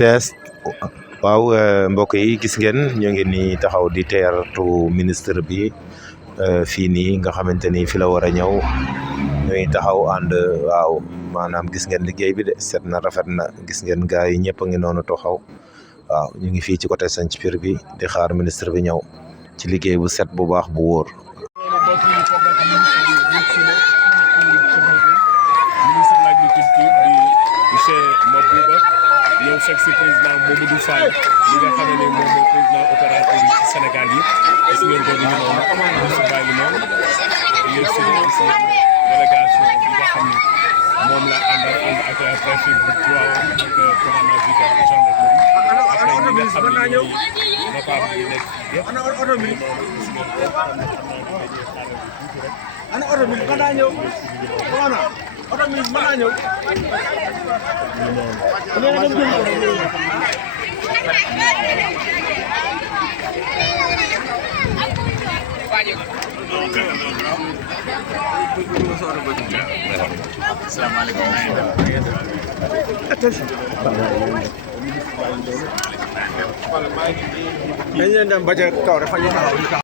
test waaw mbokk yi gis ngeen ñu ngi nii taxaw di teertu ministre bi fii nii nga xamante ni fi la war a ñëw ñuy taxaw ànd waaw maanaam gis ngeen liggéey bi de set na rafet na gis ngeen gars yi ñëpp a ngi noonu taxaw waaw ñu ngi fii ci côté Santhie Pire bi di xaar ministre bi ñëw ci liggéey bu set bu baax bu wóor. ñëw fekk si président Mamadou Fall li nga xam ne moom mooy président opérateur yi ci Sénégal yëpp gis ngeen ko ñu noonu su bàyyi noonu yëg si délégation bi nga xam ne moom la àndal ànd ak préfet bu Tivaouane ak commandant brigade de gendarmerie ak ñi nga xam ne ñooy notable yi nekk yëpp noonu gis ngeen ko xam ne xam naa dañuy xaaral bi tuuti rek ana oto bi mën naa ñëw oto bi mën naa ñëw dañ leen dem ba ca kaw rek fa ñu taxaw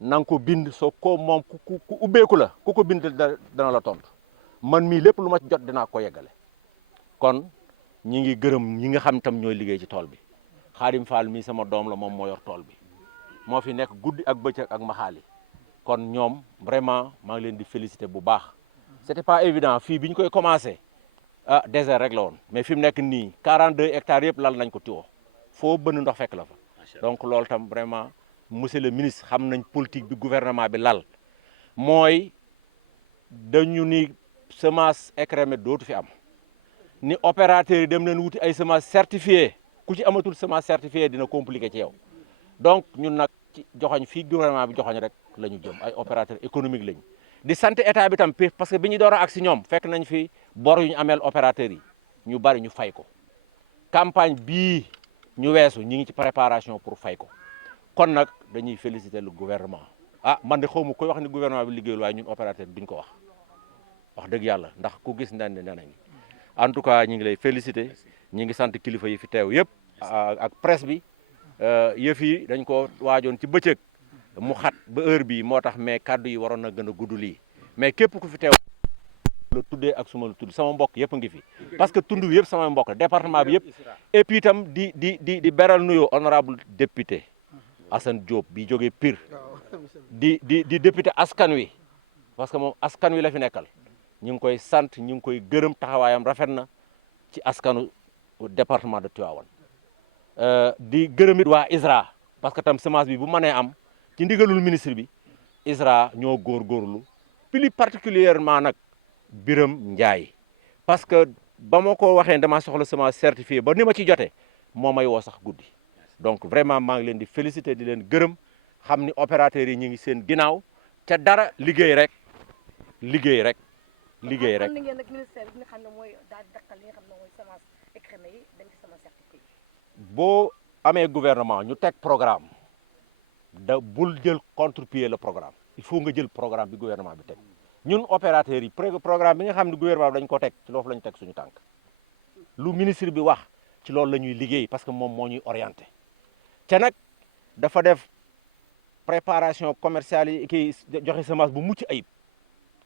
na nga ko bind soo ko moom ku ubbeeku la ku ko bind dana la tontu man mii lépp lu ma jot dinaa ko yeggale kon ñi ngi gërëm ñi nga xam tam ñooy liggéey ci tool bi Xaadim Fall mii sama doom la moom moo yor tool bi moo fi nekk guddi ak bëccëg ak maxaali kon ñoom vraiment maa ngi leen di féliciter bu baax c'était pas évident fii bi ñu koy commencé désert rek la woon mais fi mu nekk nii 42 hectares yëpp lal nañ ko tiwo foo bënn ndox fekk la fa donc loolu tam vraiment monsieur le ministre xam nañ politique bi gouvernement bi lal mooy dañu ni semence écrémée dootu fi am ni opérateurs yi dem leen wuti ay semence certifiée ku ci amatul semence certifiée dina compliqué ci yow donc ñun nag ci joxoñ fii gouvernement bi joxoñ rek la ñu jëm ay opérateurs économiques lañ di sant état bi tam parce que bi ñu door a agsi ñoom fekk nañ fi bor yu ñu ameel opérateurs yi ñu bari ñu fay ko campagne bii ñu weesu ñi ngi ci préparation pour fay ko kon nag dañuy féliciter le gouvernement man de xaw ma koy wax ni gouvernement bi liggéeyul waaye ñun opérateur duñ ko wax dëgg yàlla ndax ku gis ndaan ne nañ en tout cas ñi ngi lay féliciter ñi ngi sant kilifa yi fi teew yëpp ak presse bi yëf yi dañ ko waajoon ci bëccëg mu xat ba heure bii moo tax mais kaddu yi waroon na gën a gudd lii mais képp ku fi teew la tuddee ak suma la tudd sama mbokk yëpp ngi fi parce que tund bi yëpp sama mbokk département bi yëpp et puis itam di beral nuyoo honorable député Assane Diop bi jógee Pire di député askan wi parce que moom askan wi la fi nekkal ñu ngi koy sant ñu ngi koy gërëm taxawaayam rafet na ci askanu département de Tivaouane di gërëm it waa ISRA parce que tam semence bi bu mënee am ci ndigalul ministre bi ISRA ñoo góorgóorlu plus particulièrement nag Biram Ndiaye parce que ba ma ko waxee dama soxla semence certifiée ba ni ma ci jotee moo may woo sax guddi donc vraiment maa ngi leen di féliciter di leen gërëm xam ni opérateurs yi ñu ngi seen ginnaaw ca dara liggéey rek. boo amee gouvernement ñu teg programme da bul jël contre-pied le programme il faut nga jël programme bi gouvernement bi teg ñun opérateurs yi programme bi nga xam ne gouvernement bi dañ ko teg ci loolu la ñu teg suñu tànk lu ministre bi wax ci loolu la ñuy liggéey parce que moom moo ñuy orienté te nag dafa def préparation commerciale yi kii joxe semence bu mucc ayib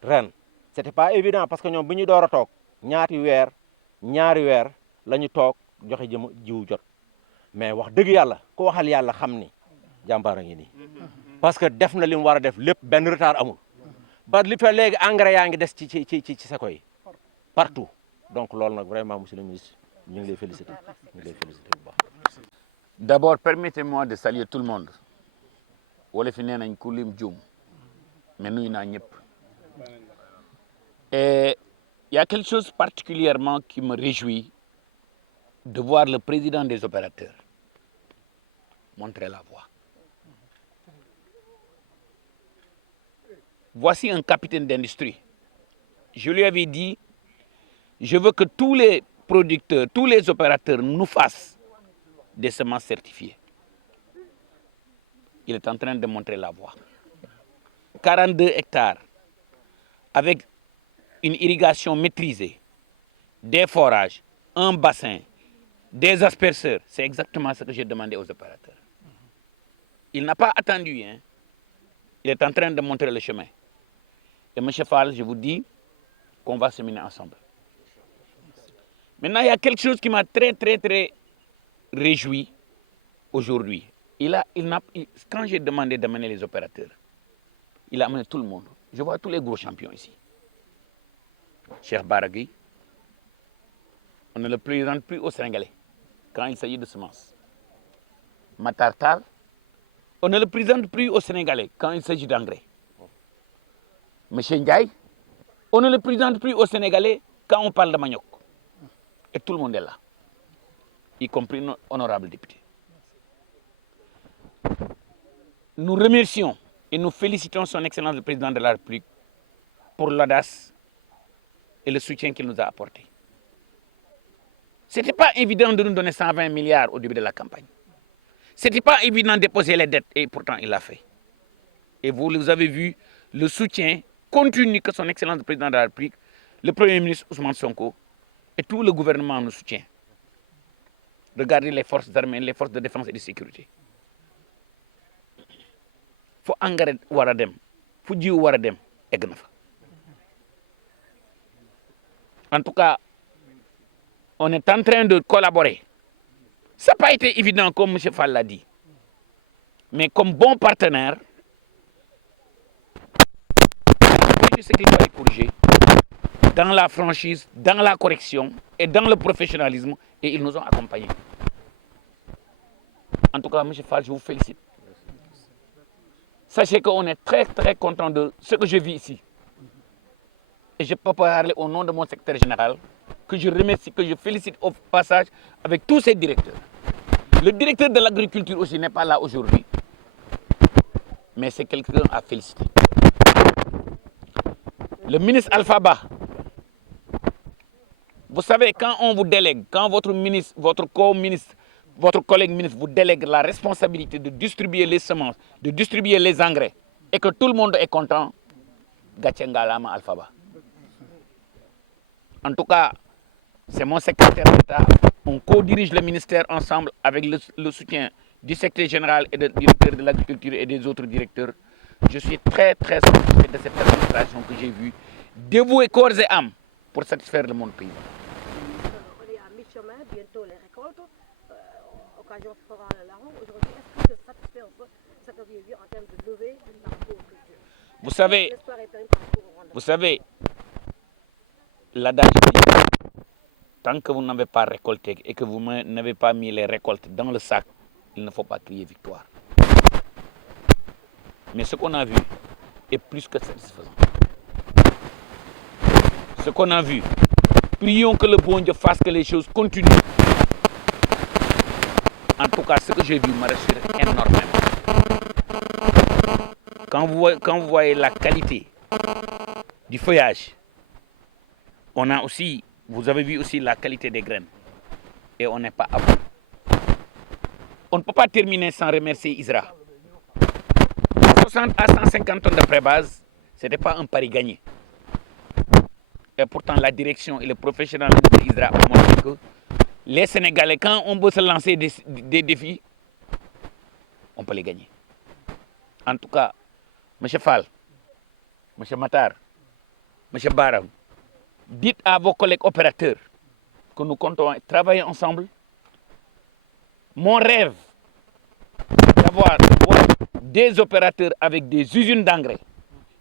ren c'était pas évident parce que ñoom bi ñu door a toog ñaari weer la ñu toog joxe jiwu jot mais wax dëgg yàlla ku waxal yàlla xam ni jàmbaar a ngi nii parce que def na li mu war a def lépp benn retard amul ba li fa léegi engrais yaa ngi des ci seko yi partout donc loolu nag vraiment monsieur le ministre ñu ngi lay féliciter bu baax D'abord, permettez-moi de saluer tout le monde. Wolof yi nee nañ ku lim juum mais nuyu naa ñëpp. Et il y a quelque chose particulièrement qui me réjouit de voir le président des opérateurs montrer la voie. Voici un capitaine d'industrie. Je lui avais dit, je veux que tous les producteurs, tous les opérateurs nous fassent des semences certifiées. Il est en train de montrer la voie. 42 hectares avec une irrigation maîtrisée, des forages, un bassin, des asperceurs. C'est exactement ce que j'ai demandé aux opérateurs. Il n'a pas attendu. Hein. Il est en train de montrer le chemin. Et M. Fall, je vous dis qu'on va seminer ensemble. Maintenant, il y a quelque chose qui m'a très réjoui aujourd'hui. Quand j'ai demandé d'amener les opérateurs, il a amené tout le monde. Je vois tous les gros champions ici. Cheikh Baragui, on ne le présente plus aux Sénégalais quand il s'agit de semences. Matar Tall, on ne le présente plus aux Sénégalais quand il s'agit d'engrais. Monsieur Ndiaye, on ne le présente plus aux Sénégalais quand on parle de manioc. Et tout le monde est là, y compris nos honorables députés. Nous remercions et nous félicitons son Excellence le Président de la République pour l'audace et le soutien qu'il nous a apporté. Ce n'était pas évident de nous donner 120 milliards au début de la campagne. Ce n'était pas évident de déposer les dettes et pourtant il l'a fait. Et vous avez vu le soutien continu que son Excellence le Président de la République, le Premier ministre Ousmane Sonko et tout le gouvernement nous soutient. Regardez les forces armées, les forces de défense et de sécurité. Faut engrais war a dem fu jiw war a dem egg na fa. En tout cas, on est en train de collaborer. Ça n'a pas été évident comme M. Fall l'a dit. Mais comme bon partenaire, il ce qu'il fallait corriger dans la franchise, dans la correction et dans le professionnalisme et ils nous ont accompagnés. En tout cas, M. Fall, je vous félicite. Sachez qu'on est très content de ce que je vis ici. Et je peux parler au nom de mon secrétaire général, que je remercie, que je félicite au passage avec tous ces directeurs. Le directeur de l'agriculture aussi n'est pas là aujourd'hui, mais c'est quelqu'un à féliciter. Le ministre Alpha Ba, vous savez, quand on vous délègue, quand votre ministre, votre co-ministre, votre collègue ministre vous délègue la responsabilité de distribuer les semences, de distribuer les engrais, et que tout le monde est content, Gatchenga Lama Alpha Ba. En tout cas, c'est mon secrétaire d'État. On co-dirige le ministère ensemble avec le soutien du secrétaire général et du directeur de l'agriculture et des autres directeurs. Je suis très satisfait de cette administration que j'ai vue, dévouée corps et âme pour satisfaire le monde paysan. On est à mi-chemin, bientôt les récoltes. Occasion fera le larron. Aujourd'hui, est-ce que vous êtes satisfait un peu ce que vous avez vu en termes de levée de l'agriculture? Vous savez, l'adage dit, tant que vous n'avez pas récolté et que vous n'avez pas mis les récoltes dans le sac, il ne faut pas crier victoire. Mais ce qu'on a vu est plus que satisfaisant. Ce qu'on a vu, prions que le bon Dieu fasse que les choses continuent. En tout cas, ce que j'ai vu me rassure énormément. Quand vous voyez la qualité du feuillage, vous avez vu aussi la qualité des graines. Et on n'est pas à bout. On ne peut pas terminer sans remercier ISRA. 60 à 150 tonnes de pré-base, ce n'était pas un pari gagné. Et pourtant, la direction et le professionnalisme d'ISRA ont montré que les Sénégalais, quand on veut se lancer des défis, on peut les gagner. En tout cas, M. Fall, M. Matar, M. Baram, dites à vos collègues opérateurs que nous comptons travailler ensemble. Mon rêve, c'est d'avoir des opérateurs avec des usines d'engrais,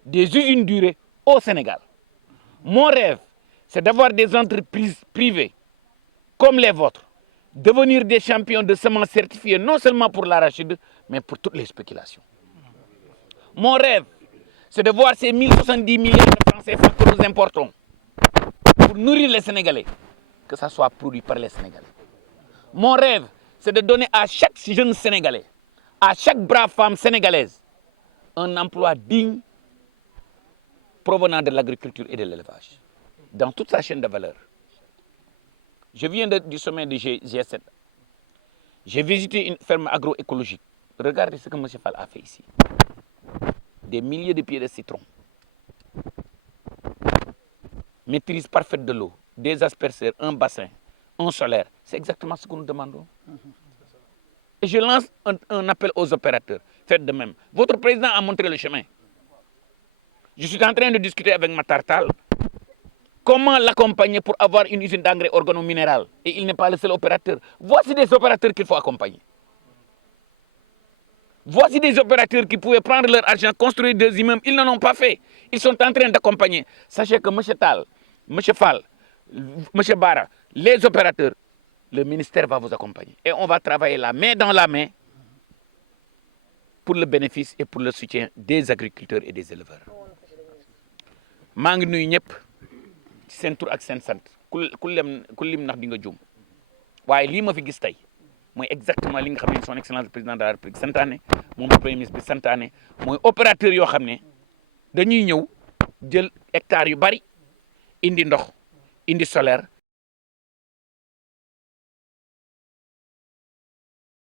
des usines d'urée au Sénégal. Mon rêve, c'est d'avoir des entreprises privées comme les vôtres, devenir des champions de semences certifiées, non seulement pour l'arachide, mais pour toutes les spéculations. Mon rêve, c'est de voir ces 1070 milliards de francs CFA que nous importons pour nourrir les Sénégalais, que ça soit produit par les Sénégalais. Mon rêve, c'est de donner à chaque jeune Sénégalais, à chaque brave femme sénégalaise, un emploi digne provenant de l'agriculture et de l'élevage, dans toute sa chaîne de valeur. Je viens du sommet du G7. J'ai visité une ferme agroécologique. Regardez ce que M. Fall a fait ici. Des milliers de pieds de citron. Maîtrise parfaite de l'eau, des asperseurs, un bassin, un solaire. C'est exactement ce que nous demandons. Et je lance un appel aux opérateurs. Faites de même. Votre président a montré le chemin. Je suis en train de discuter avec Matartal. Comment l'accompagner pour avoir une usine d'engrais organominéral? Et il n'est pas le seul opérateur. Voici des opérateurs qu'il faut accompagner. Voici des opérateurs qui pouvaient prendre leur argent, construire des immeubles. Ils n'en ont pas fait. Ils sont en train d'accompagner. Sachez que M. Tal, M. Fall, M. Bara, les opérateurs, le ministère va vous accompagner. Et on va travailler la main dans la main pour le bénéfice et pour le soutien des agriculteurs et des éleveurs. maa ngi nuyu ñëpp ci seen tur ak seen sant ku lim ndax di nga juum waaye lii ma fi gis tey mooy exactement li nga xam ne son excellence le président de la république santaane moom le premier ministre bi santaane mooy opérateur yoo xam ne dañuy ñëw jël hectares yu bari indi ndox indi solaire